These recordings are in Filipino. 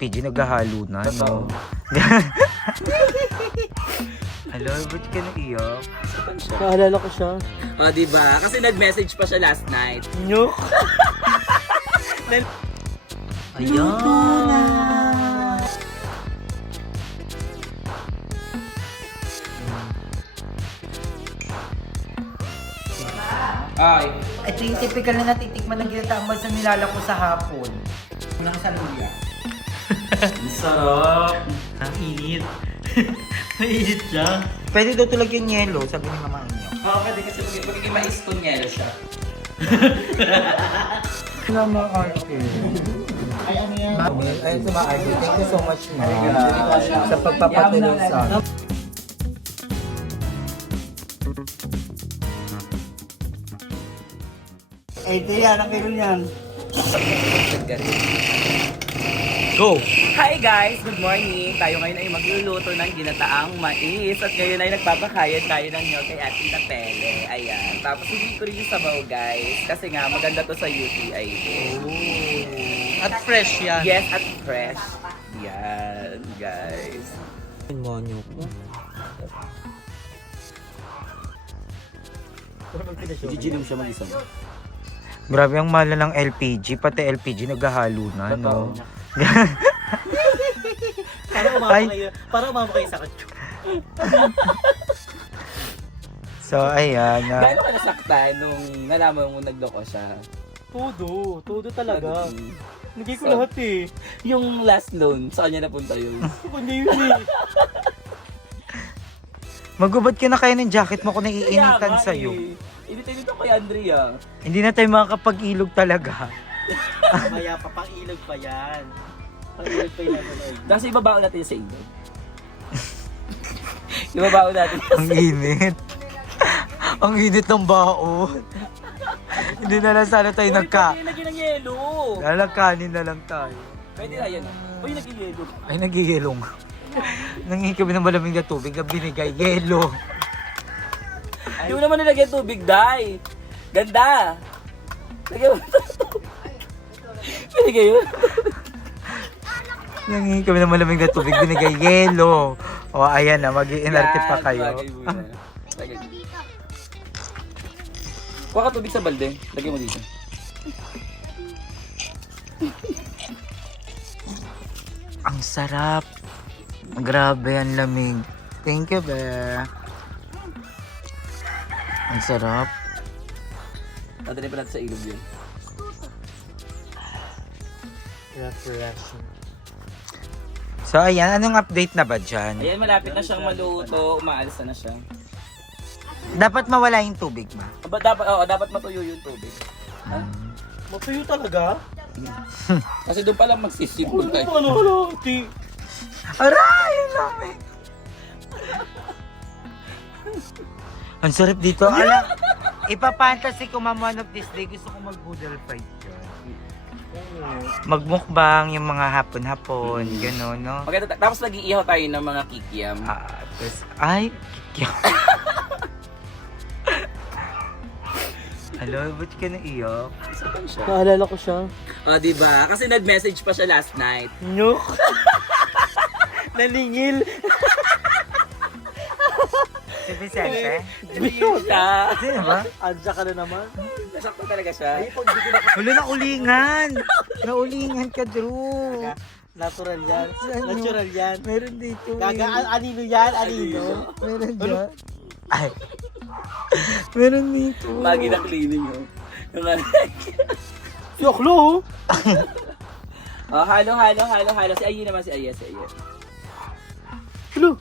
LPG naghahalo na, no? Hello, ba't ka naiyak? Naalala ko siya. O, diba? Kasi nag-message pa siya last night. Nyok! Ayan! Ay. Ito yung typical na natitikman ng ginatambal sa nilalako sa hapon. Unang sa luya. Ang sarap. Ang init. Mainit siya. Pwede daw tulag yung yelo, sabi ni mama niyo. Oo, pwede kasi magiging mais-kunyelo siya. Wala mga arte. Ay, ano yan? Ay, sa mga arte. Thank you so much, ma'am. Sa pagpapatuloy sa amin. Ay, ito yan. Ang kilo yan. Go! Hi guys! Good morning! Tayo ngayon ay magluluto ng ginataang mais at ngayon ay nagpapakayad tayo ng nyoke at Tita Pele. Ayan. Tapos hindi ko rin yung sabaw guys kasi nga maganda to sa UTI. At fresh yan. Yes, at fresh. Yan guys. Monyo ko. Giginom siya mag-isa. Grabe ang mahal na ng LPG, pati LPG naghahalo na, no? Para umama kayo sa kanya. So, ayan. Gano'n ka nasaktan nung nalaman mo nagloko siya? Todo talaga. Nagay ko So, lahat eh. Yung last loan, sa kanya napunta yun. Kanya yun eh. Magubad ka na kaya ng jacket mo kung naiinitan Kaya nga sa'yo. Init ako kay Andrea. Hindi na tayo makakapag-ilog talaga. Maya pa, pang ilog pa yan. Pang ilog pa yan. Kasi ibabaon natin sa ilog. Ibabaon natin Ang init. Ang init ng baon. Hindi na lang sana tayo Pwede lagyan ng yelo. Lalagkanin na lang tayo. Pwede na yan. Uy, nag-yelo. Ay, nagigilong. Nangingi kami ng malamig na tubig na binigay. Yelo. Hindi mo naman nilagyan tubig, Day. Ganda. Lagyan mo tubig. Binigay yun. Nangingi kami ng malamig na tubig. Binigay yelo. O, ayan na. Mag-iinarte pa kayo. Lagay mo yan. Lagay. Kuha ka tubig sa balde. Lagay mo dito. Ang sarap. Grabe, ang lamig. Thank you, Be. Ang sarap. Dadalhin pa natin sa ilog yun. Refreshing. So, ayan. Anong update na ba dyan? Ayan, malapit na siyang maluto. Umaalis na siya. Dapat mawala yung tubig, ma. Dapat matuyo yung tubig. Matuyo talaga? Kasi doon pa lang magsisipol tayo. Ano, ti? Aray! Ang lamig! Ang sarap dito. Alam, ipapantasy ko, ma'am, one of this day. Gusto ko mag-boodle fight dyan. Magmukbang yung mga hapon-hapon. Gano'n, no? Okay, tapos nag-iihaw tayo ng mga kikiam. Ay, kikyaw. Hello, ba't ka naiyak? Saan siya? Naalala ko siya. O, diba? Kasi nag-message pa siya last night. Nyok! Nalingil! Si Vicente? Biyun siya. Sino ba? Ansa ka na naman. Nasakto talaga siya. Wala na ulingan! Naulingan ka, Drew! Natural yan. Ano? Natural yan. Meron dito. Gaga, anino yan? Anino? Meron dyan. Ay. Meron dito. Lagi na cleaning yun. Yung Yoklo! halo. Si Ayi naman, si Ayi. Hello!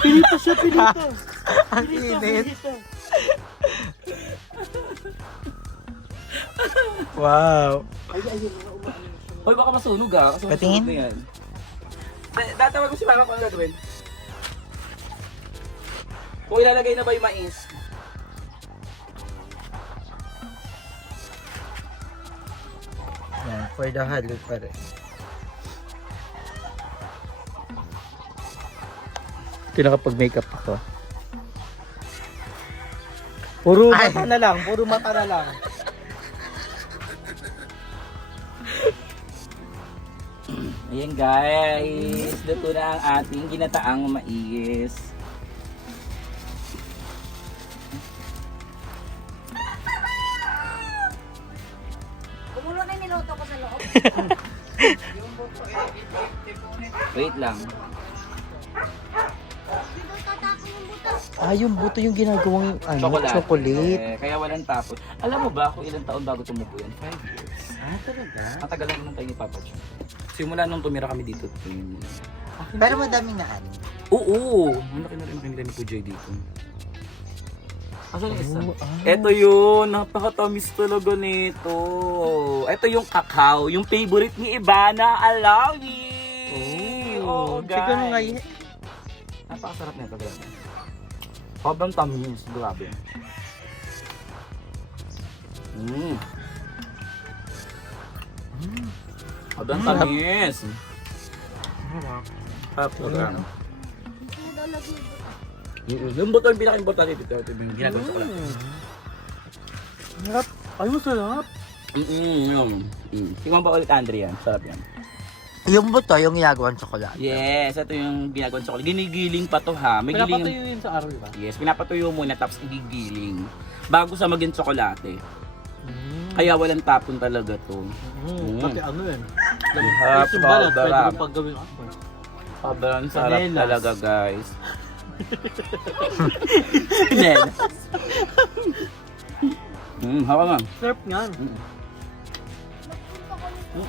Pilita siya, pilita! Ang init. Wow. Hoy, baka masunog ah. Kasi Patingin? masunog na yan. Tatawag ko si Mama kung ano gagawin. Kung ilalagay na ba yung mais? Yan, for the halo pa rin. Ito nakapag-makeup ako. Puro Ay. mata na lang, puro mata na lang. Ayan guys, luto na ang ating ginataang mais. Kumulo na yung niluto ko sa loob. Wait lang. Dito tatako yung butas. Ah, yung buto yung ginagawang chocolate. Kaya walang tapos. Alam mo ba kung ilang taon bago tumubo yan? 5 years. Ah, talaga? Matagal lang nung tayo ni Papa Chong. Simula nung tumira kami dito. Pero madaming na ano. Oo! Malaki na rin kanila ni Pujay dito. Asan yung isa? Oh, ah. Ito yun! Napakatamis talaga nito. Ito yung kakao. Yung favorite ni Ivana. I love it! Oo, guys. Siguro nga yun. Napakasarap nito, grabe. Sobrang tamis, grabe. Sobrang tamis. Sarap talaga. Hindi daw lagi yung butas. Yung buto yung pinaka-importante dito. Ito yung ginagawa sa kalat. Sarap. Ay, masarap. Tingnan ba ulit, Andre, yan? Sarap yan. Yung buto, yung ginagawang chocolate. Yes, ito yung ginagawa sa kalat. Ginigiling pa to ha. May giling. Pinapatuyo yun sa araw, di ba? Yes, pinapatuyo muna tapos igigiling. Bago sa maging tsokolate. Kaya walang tapon talaga to. Pati ano yun. Harap, Yung balat, pwede sarap. mo paggawin ako. Sobrang sarap Panelas. talaga, guys. Panelas. Hawa nga. Sarap nga.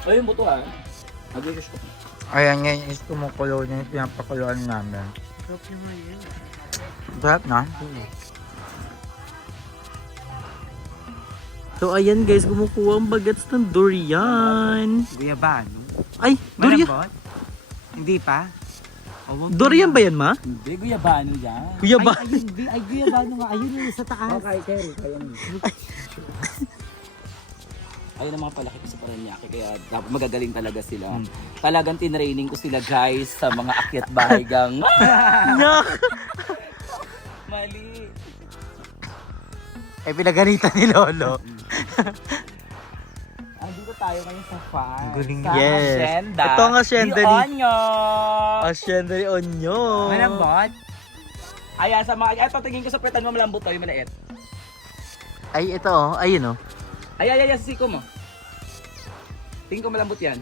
Ayun, buto ha. Nag-wish ko. Ayan ngayon is kumukulo niya yung pinapakuluan namin. Sarap yung mga yun. Sarap na? So ayan guys, kumukuha ang bagets ng durian. Guyabano. Ay, durian. Malambot? Hindi pa? Durian ba yan, ma? Hindi, guyabano yan. Kuya ba? Ay, guyabano nga. Ayun yung sa taas. Okay, Kerry, kaya mo. Ayun ang mga palaki ko sa Paranaque, kaya dapat magagaling talaga sila. Talagang tinraining ko sila guys sa mga akyat bahay gang. Mali. Eh, pinaganitan ni Lolo. Andito tayo ngayon sa farm. Galing. Sa Yes. hacienda. Ito ang hacienda Di ni- Onyo. Asyenda ni Onyo. Malambot? Ayan, sa mga... Ito, tingin ko sa petan mo malambot to, yung maliit. Ay, ito oh. Ayun oh. Ay, sa siko mo. Tingin ko malambot yan.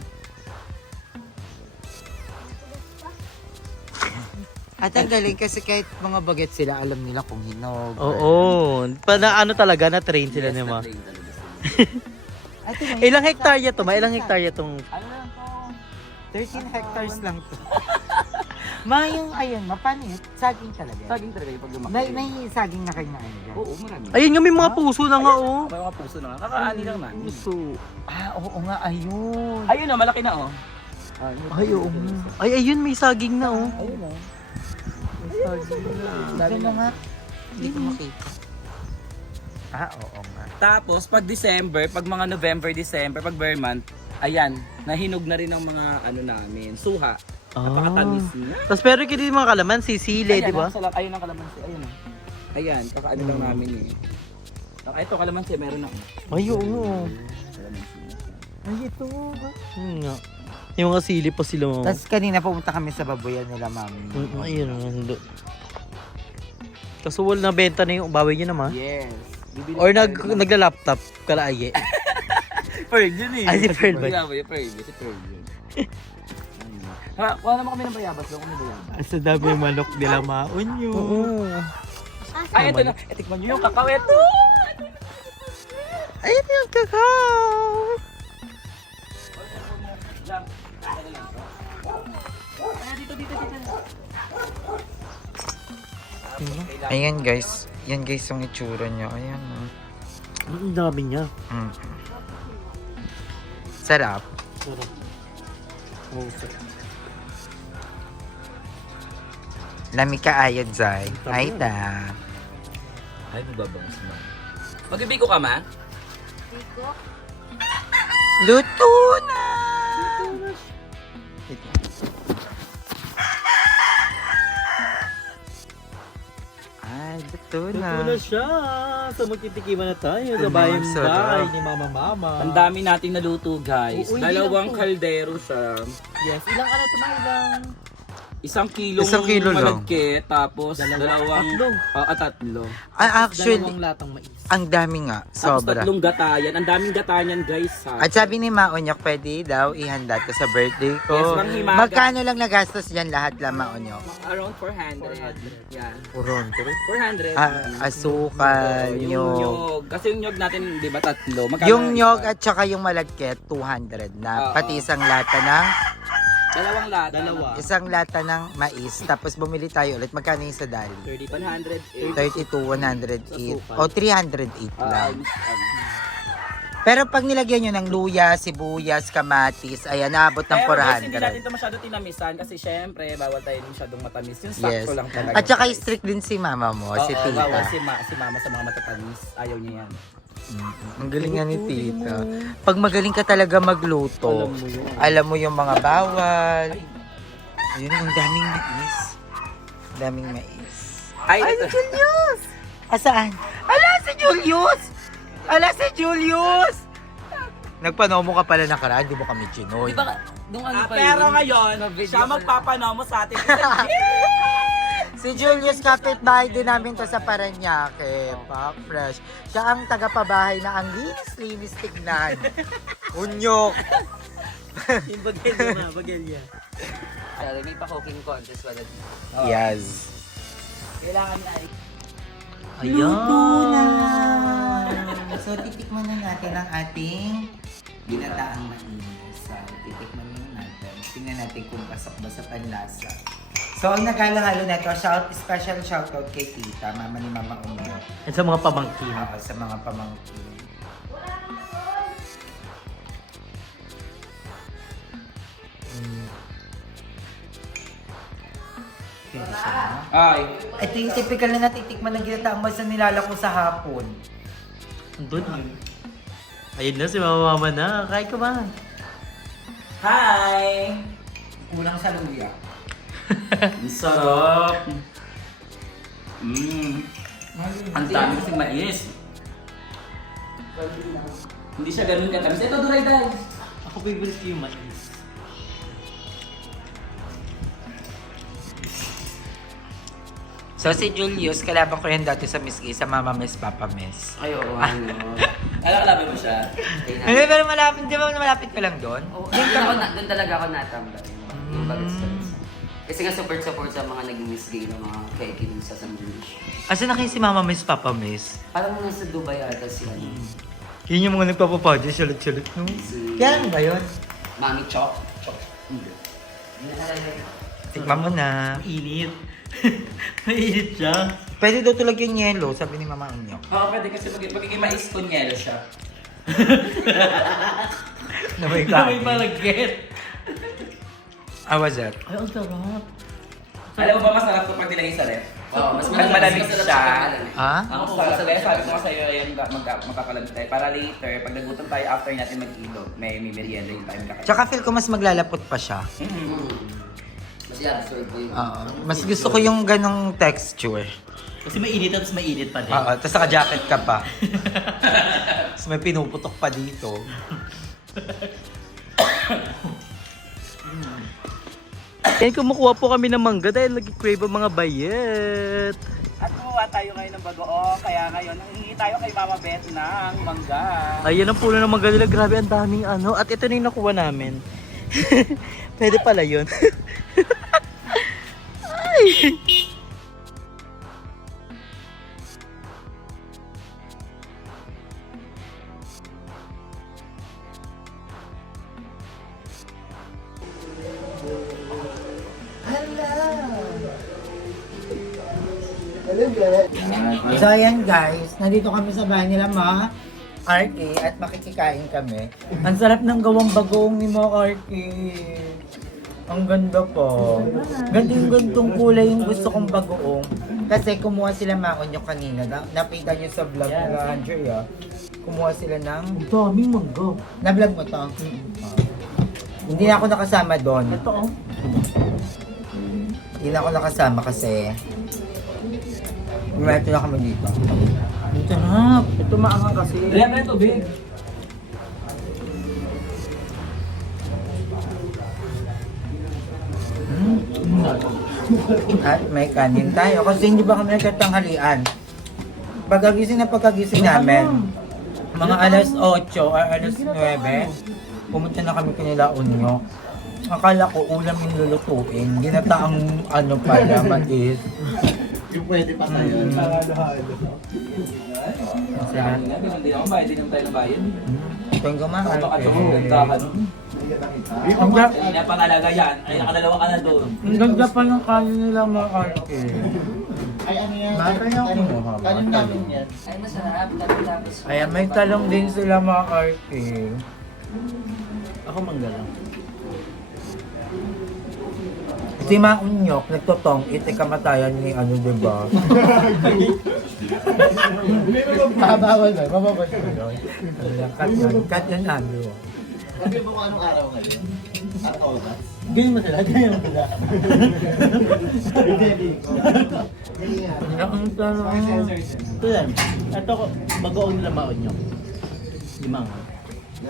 At ang galing kasi kahit mga baget sila, alam nila kung hinog. Oo. Ano talaga, na-train sila ni ma. na-train talaga sila. Ito, may Ilang hektarya to? Ilang hektarya tong... Ano lang to? 13 hectares lang to. Yung ayun, mapanit, saging talaga. Saging talaga yung pag lumaki. May saging na kayo na ayun. Oo, marami. Ayun nga, may mga puso na nga oh. May mga puso na nga. Kakaani lang man. Puso. Ah, oo nga, ayun. Ayun o, malaki na o. Ay, oo. Ay, ayun, may saging na oh. Ayun o. Ito na nga. Hindi ko makita. Ah, oo nga. Tapos, pag December, pag mga November, December, pag bare month, ayan, nahinog na rin ang mga ano namin, suha. Napakatamis niya. Tapos pero kini mga kalamansi, sile, di ba? Ayun ang kalamansi, ayun o. Ayan, kakaano lang namin eh. Ito, kalamansi, meron ako. Ay, oo. Kalamansi. Ay, ito. Nga. Yung mga sili pa sila mo. Tapos kanina pumunta kami sa baboyan nila, mami. Ayun, hindi. Kaso wala na benta na yung baboy niya naman. Yes. Bibili Or tayo ng- nagla-laptop, kalaaye. Pearl yun eh. Ay, si Pearl ba? Pearl yun. Kuha naman kami ng bayabas. Doon kami bayabas. Sa dami yung manok nila maon yun. Oo. Ay, ito na. Tikman nyo yung kakao. Ito! Ayun yung kakao. Ayan guys. Yan guys yung itsura niya. Ayan. Ang dami niya. Sarap. Lami ka ayod, Zay. Ay da. Ay, magbabangas na. Mag-ibig ko ka, ma? Dito. Luto na! Ay, Luto Ito na siya. So magtitikiman na tayo sa Ang bayan sarap. bahay ni Mama. Ang dami nating naluto, guys. Oo, hindi Dalawang lang po. kaldero siya. Yes, ilang ano ito na ilang? 1 kilong Isang kilo lang. malagkit, tapos dalawang... Tatlo. Tatlo. Actually, Dalawang latang mais. ang dami nga. Tapos Sobra. 3 gatayan. Ang daming gatayan, guys, ha. At sabi ni Maonyok, pwede daw ihanda ko sa birthday ko. Yes, Mang Himaga. Magkano lang nagastos dyan lahat lang, Maonyok? Around 400. Yan. Puron. 400. Asukal, Yung nyog. nyog. Kasi yung nyog natin, di ba, 3. Magkano Yung nyog isa? at saka yung malagkit, 200 na. Oo. Pati isang lata ng, Dalawang lata. Dalawa. isang lata ng mais. Tapos bumili tayo ulit. Magkano yung sa dali? 30. 32, 108. Sa O 308 lang. Um, Pero pag nilagyan nyo ng luya, sibuyas, kamatis, ayan, naabot ng Pero guys, hindi natin 400. ito masyado tinamisan kasi syempre, bawal tayo masyadong matamis. Yung Yes. sakto lang talaga. At saka guys. strict din si mama mo, si Oo, bawal tita. si mama sa mga matatamis. Ayaw niya yan. Ang galing nga ni tita. Pag magaling ka talaga magluto, Alam mo yun. alam mo yung mga bawal. Ayun, ang daming mais. Ang daming mais. Ay, Ay, ito. si Julius! Asaan? Ala, si Julius! Ala, si Julius! Nagpanomo ka pala nakaraan, di mo kami chinoy. Pero ngayon, siya magpapanomo sa atin. Si Julius, kapitbahay din namin to sa Paranaque. Pop fresh. Siya ang tagapabahay na ang linis-linis tignan. Unyok! Yung bagelya na, bagelya. May pa-cooking contest wala dito. Yes. Kailangan ay... Luto na! So, titikman na natin ang ating ginataang mais. So, titikman na natin. Tingnan natin kung pasok ba sa panlasa. So, ang naghalo-halo na ito, special shoutout kay tita, mama ni Mama Umo. At sa mga pamangkin. Sa mga pamangkin. Pwede siya na. Ay. Ito yung typical na natitikman ng ginataang mais na nilalako sa hapon. Andun yun. Ayun na si Mama na. Kain ka ba? Hi! Kulang sa luya. Ang sarap! Ang dami kasing mais. Hindi siya ganun katamis. Ito, duray dahil. Ako favorite ko yung mais. So si Julius, kalaban ko yan dati sa Miss Gay, sa Mama Miss, Papa Miss. Ay, oo. Alam mo siya. Hindi, pero malapit, di ba malapit ka lang doon? Doon talaga ako natambay. Yung bagets. Kasi nga support sa mga nag-miss gay ng mga keki dun sa Sandwich. Asa na kayo si Mama Miss, Papa Miss? Alam mo nasa Dubai ata si ano, Yun yung mga nagpapapadya, sulit-sulit, no? si Kaya ba yun? Mami Chok. Tikman mo na. Init. Mainit siya. Pwede daw tulog yung yelo, sabi ni Mama Unyok. Oo, pwede kasi magiging mais kunyelo siya. Na may May kanin. malagkit. How was it? Ay, ang sarap. Alam mo ba masarap ito pag nilagay sa ref? Oo, mas Pag malamig masarap siya. pag malamig. Ha? Ang sarap. Kaya sabi ko nga sa'yo, ayun, magpapalamig tayo. Para later, pag nagutom tayo after natin mag-ilog, may merienda yung time kakain. Tsaka feel ko mas maglalapot pa siya. Mas i-absorb ko yung... Oo. Mas gusto ko yung ganong texture. Kasi mainit at mainit pa din. Oo, tapos naka-jacket ka pa. Tapos may pinuputok pa dito. Yan, kumukuha po kami ng mangga dahil nag-crave ang mga bayet. At kumuha tayo ngayon ng bagoong, kaya ngayon, nangingi tayo kay Mama Beth ng mangga. Ayan ang puno ng mangga nila. Grabe, ang daming ano. At ito na yung nakuha namin. Pwede pala yun. Ay! So ayan guys, nandito kami sa bahay nila Ma RK at makikikain kami. Ang sarap ng gawang bagoong ni Ma RK. Ang ganda po. Gandong kulay yung gusto kong bagoong. Kasi kumuha sila Maonyo kanina. Napita nyo sa vlog nila Andrea. Kumuha sila ng... Ang daming mangga. Na-vlog mo to? Hindi na ako nakasama doon. Ito oh. Hindi na ako nakasama kasi Umeto na kami dito. Ang sarap. Ito maangang kasi. Kaya ba yung tubig? At may kanin tayo. Kasi hindi ba kami nagtatanghalian? Pagkagising namin, mga alas 8 or alas 9, pumunta na kami kanila Unyo. Akala ko ulam yung lulutuin. Ginataang ano pala, matis. Yung pwede pa tayo. Masarap. Hindi ako bayad din naman tayo ng bayan. Ito yung kumakain. Baka ito kung gagdahan. Ang ga- Ay, napangalaga yan. Ay, nakadalawa ka na doon. ang ganda pa ng kanin nila mga arte. Ay, ano yan? Bakit yung kinuha mo? Kanin namin yan. Ay, masarap. Tapos Ayan, may talong din sila mga arte. Ako manggalang. Si Maunyok, nagtotong, kamatayan ni ano, diba? Mabawal ba? Mabawal ba yun? Cut yan, ano. Sabi mo kung anong araw ngayon? At oras? Ganyan mo sila, ganyan mo sila. Ang tanong. Ito yan. Ito ko, bagoong nila maon nyo. Limang.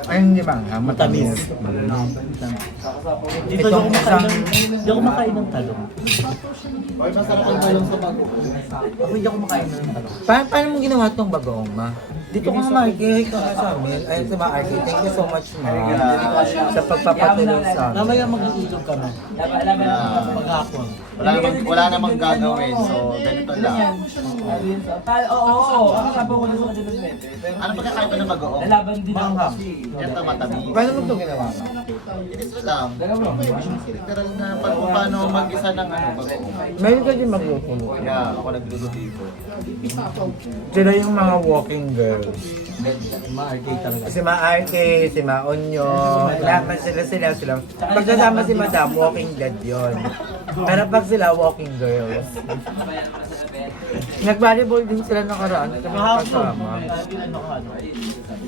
Ay, hindi ba nga? Matamis. Dito Itong isang... Hindi ako makain ng talong. Or masarap ang talong sa bago. Ako hindi ako makain ng talong. Paano mo ginawa itong bagoong, ma? Dito ka nga, Marky. Ka sa amin. Ay, sa Marky. Thank you so much, ma. Sa pagpapatuloy sa amin. Mamaya mag-iilog ka na. Maghapon. Wala namang gagawin, so ganito lang. Oo, ako sabi ko na sa kanila sa Ano pagkakaiba ng bagoong? Lalaban din ako kasi. Ito matamis. Paano mo ito ginawa, ma? Ito lang. Literal na paano mag-isa ng ano, bagoong. Meron ka din magluto. Yeah, ako nagluluto dito. Sila yung mga walking girls. Ma-arcade talaga. Si Maarte, si Maonyo, lahat sila. Pagkasama si Madam, walking dead yon. Pero pag sila, walking girls. Nag-volleyball din sila nakaraan. Kami kasama. Ano ko ano?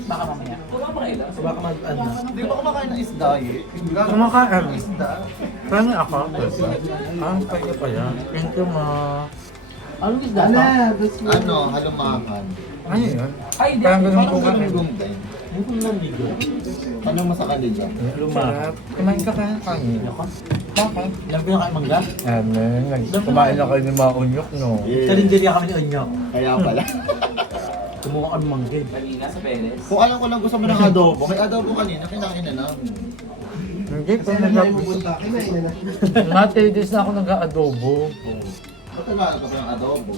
Baka mamaya. Baka mag-ano. Hindi ba kumakain ng isda eh? Kumakain. Isda? Paano ako? Pwede pala. Thank you, ma. Anong isda? Ano, halumakan. Ano yun? Ay, hindi. Parang ganun Parang po ganun kami. yung din. Yung kung nandito. Tanong mo sa kanila. Sarap. Kumain ka kaya kanin. Bakit? Ilang pinakain mangga? Kumain na kayo ni Maunyok, no? Karinderya kami ni Onyo. Kaya pala. Kumuha kami mangga. Kanina sa Perez. Kung alam ko lang gusto mo ng adobo, may adobo kanina, kinain na namin. Hindi, kung Mga 3 days na ako nag-adobo. Ba't naglalaro ka pa ng adobo?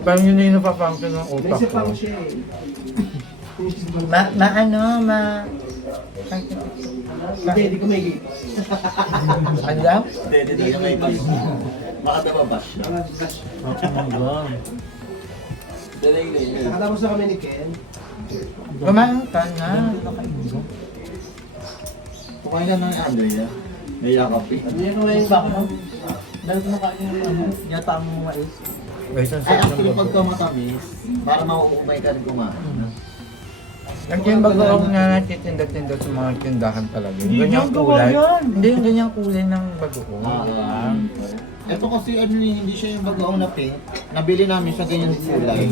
Parang yun na yung napafunction ng utak ko. Hindi ko may gate. Ano daw? Hindi ko may gate. Baka nababash. Mangga. Nakatapos na kami ni Ken. Kumain ka na. Kumain na ng Andrea. May yakap eh. Hindi ko may baka mo. Dahil ko nakain yung ano, yata ang mais. Guys, ang Ay, sarap ng actually, bagoong. pagka matamis, para mauumay ka rin kumain. Ang yung bagoong na natitinda-tinda sa mga tindahan talaga. Yung ganyang kulay. Hindi yung ganyang kulay ng bagoong. Ito kasi ano eh, hindi siya yung bagoong na pink. Nabili namin siya ganyan kulay.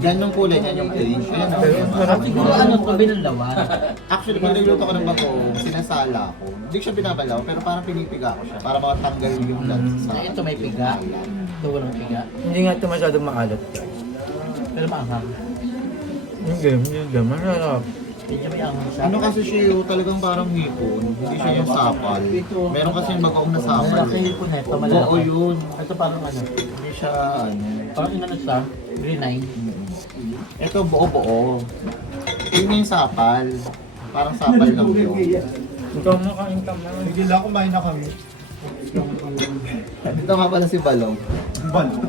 Ganyang kulay niya yung pink. Ayan, Pero ang sarap Siguro ano, tabi ng lawan. actually, pag nagluto ko ng bagoong, sinasala ko. Hindi ko siya binabalaw, pero parang pinipiga ko siya para makatanggal yung lansa sa... Ito may piga. Ito walang piga. Hindi nga ito masyadong maalat. Pero maanghang. Hindi. Masarap. Medyo may anghang siya. Ano kasi siya yung talagang parang hipon, hindi siya yung sapal. Meron kasi yung bagoong na sapal. Malaki po na ito, Oo, malaki. yun. Ito parang ano, Hindi siya ano. parang inano siya, grenade. Ito buo-buo. Yun yung sapal. Parang sapal lang yun. Ikaw mo kain ka mo. Hindi lang kumain na kami. Dito nga pala si Balong. Balong?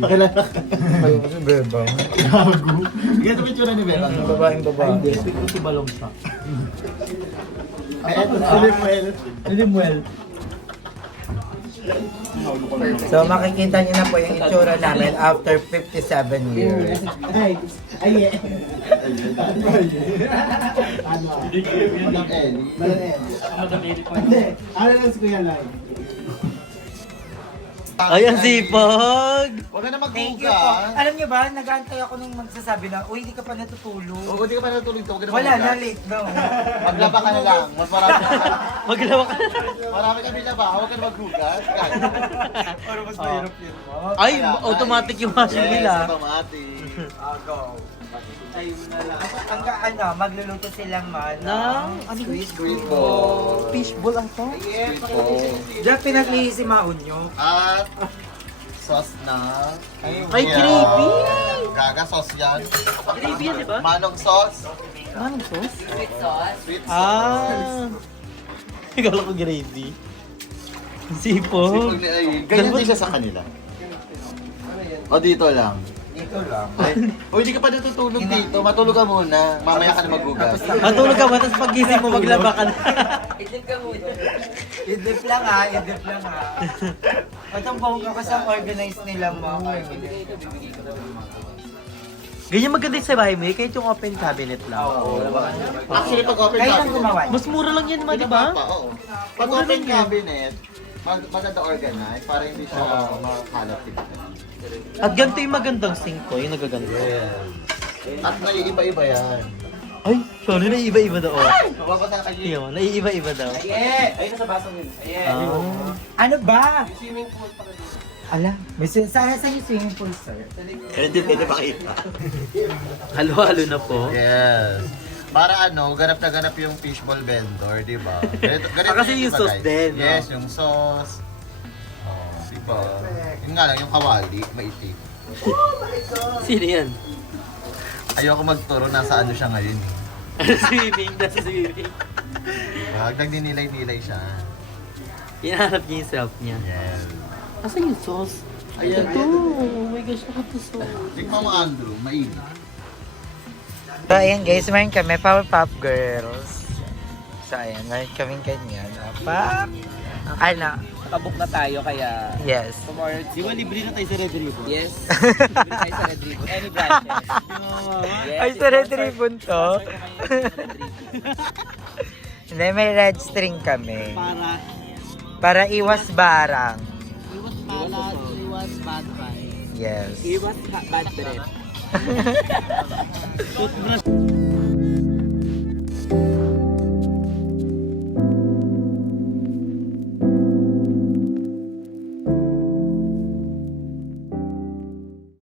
Pakilala ka. Kayo kasi beba. Gago. Ganito picture ni Bella. Babaeng babae. Hindi, siguro si Balong siya. Ay, ito si Limuel. Limuel. So makikita niyo na po yung itsura namin after 57 years. Walang L. Ay, ang sipag! Huwag ka na Thank you po. maghugas. Alam niyo ba, nag-aantay ako nung magsasabi na, uy, hindi ka pa natutulog. O, hindi ka pa natulog to. Huwag ka na Wala na, maghugas. late na. Maglaba ka na lang. Mas marami Maglawa ka. marami kami laba. Huwag ka na maghugas. Kaya. Para mas mahirap yun mo. Ay, automatic yung washing Yes, nila. automatic. Go. Ay, mo na lang. Magluluto silang Ng Squid ball. fishball ata. Diyan pinaglihi si Maun nyo. At sauce na. Ay, Yeah. gravy! Gaga sauce yan. Gravy yan, di ba? Manong sauce. Anong sauce? Sweet sauce. Sweet sauce. Ah! Ikala ko gravy. Sipag. Sipag ni Ayin. Ganyan din siya sa kanila. O dito lang. Dito lang. O hindi ka pa natutulog dito. Matulog ka muna. Mamaya ka na maghugas. Matulog ka ba? Tapos pagising mo, maglaba ka na. Idlip ka muna. Idip lang ha, idip lang ha. At ang bongga kasi ang organized nila mo. Ganyan maganda yung sa bahay mo, kahit yung open cabinet lang. Actually, pag open Kayo lang cabinet. gumawa. Mas mura lang yan, ma, di ba? Oo. Pag open cabinet, maganda organize para hindi siya makakalap dito. At ganito yung magandang sink ko, yung nagaganda. At naiiba-iba yan. Ay, sorry, naiiba-iba daw. Mababasa kayo. Tingnan mo, naiiba-iba daw. Ayun sa baso nila. Ah. Ano ba? Ala, may sana sa yung swimming pool, sir. Pwede pakita. Halo-halo na po. Yes. Para ano, ganap na ganap yung fishball vendor, di ba? Ganito Kasi yung iba, sauce guys. din, no? Yes, yung sauce. Oh, di ba? Yun nga lang, yung kawali, maitim. Sino yan? Ayoko magturo, nasa ano siya ngayon. Swimming, nasa swimming. Wag, nagninilay-nilay siya. Hinahanap niya yung self niya. Yes. Asan yung sauce? Ayan. Ito, oh my gosh, naka sauce. Tingnan mo, Andrew, mainit. So, ayan guys, meron kami, Powerpuff Girls. So, ayan, meron kaming ganyan. Pop! Ano? Nakabook na tayo kaya Yes. tomorrow. Di ba libre na tayo sa Red Ribbon? Yes. Libre tayo sa Red Ribbon. Any branches. Yes, Ay, sa red sponsor- ribbon to. sponsor ko ngayon sa Red Ribbon. Hindi, may red string kami. Para Para iwas barang. iwas balat, iwas bad vibes. Yes. Iwas bad breath. Toothbrush.